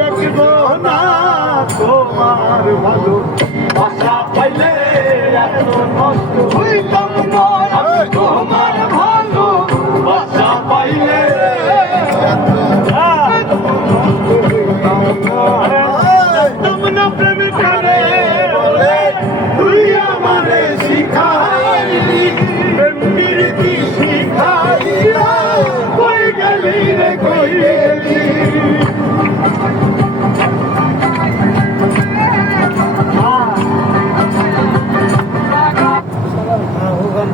একবো না তোমার ভালো বাসা পাইলে এত নষ্ট হইতাম না তোমার ভালো বাসা পাইলে প্রেমের কানে তুই আমারে শিখাইলি প্রেম প্রীতি শিখাইয়া কই গেলি রে কই